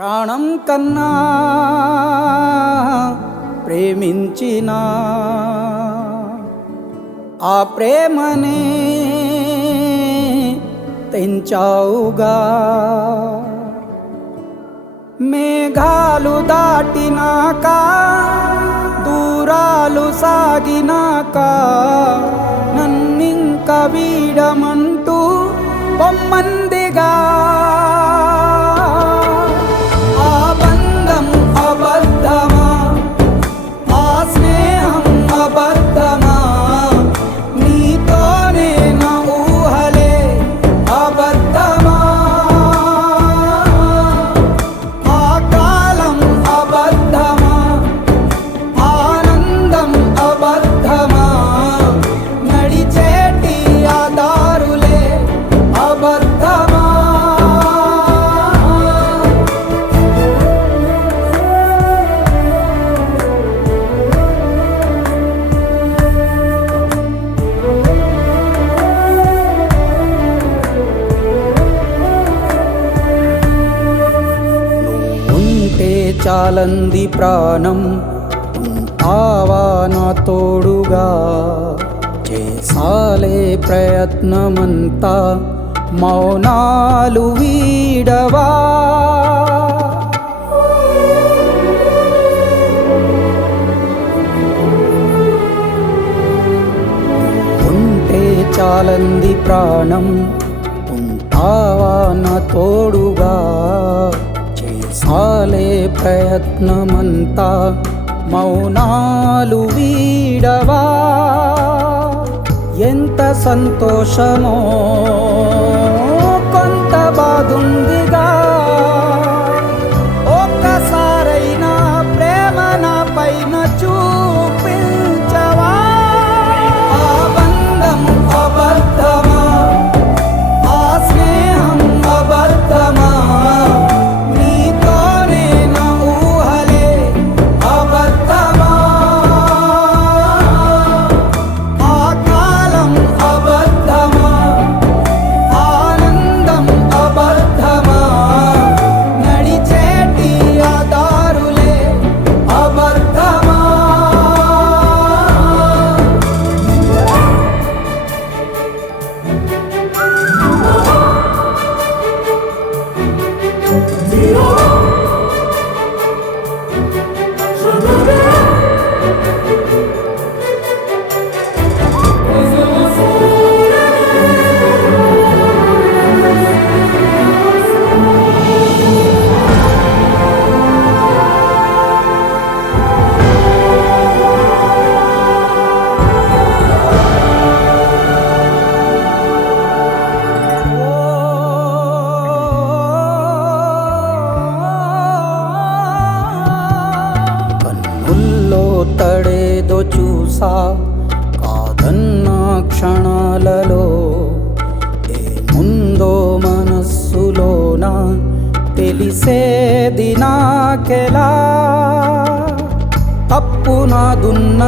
ప్రాణం కన్నా ప్రేమించిన. ఆ ప్రేమనే తెంచావుగా. మేఘాలు దాటినాక దూరాలు సాగినాక నన్నింక వీడమంటూ బొమ్మందిగా ఉంటే చాలంది ప్రాణం ఆవా నా తోడుగా. చేసాలే ప్రయత్నమంతా మౌనాలు వీడవా? ఉంటే చాలంది ప్రాణం ఉంటావా నా తోడుగా. साले प्रयत्नमन्ता मौनालुवीडवा यन्त सन्तोषमो తడేదో చూసా కాదన్న క్షణాలలో ఏముందో మనస్సులోన తెలిసేది నాకెలా? తప్పు నాదున్న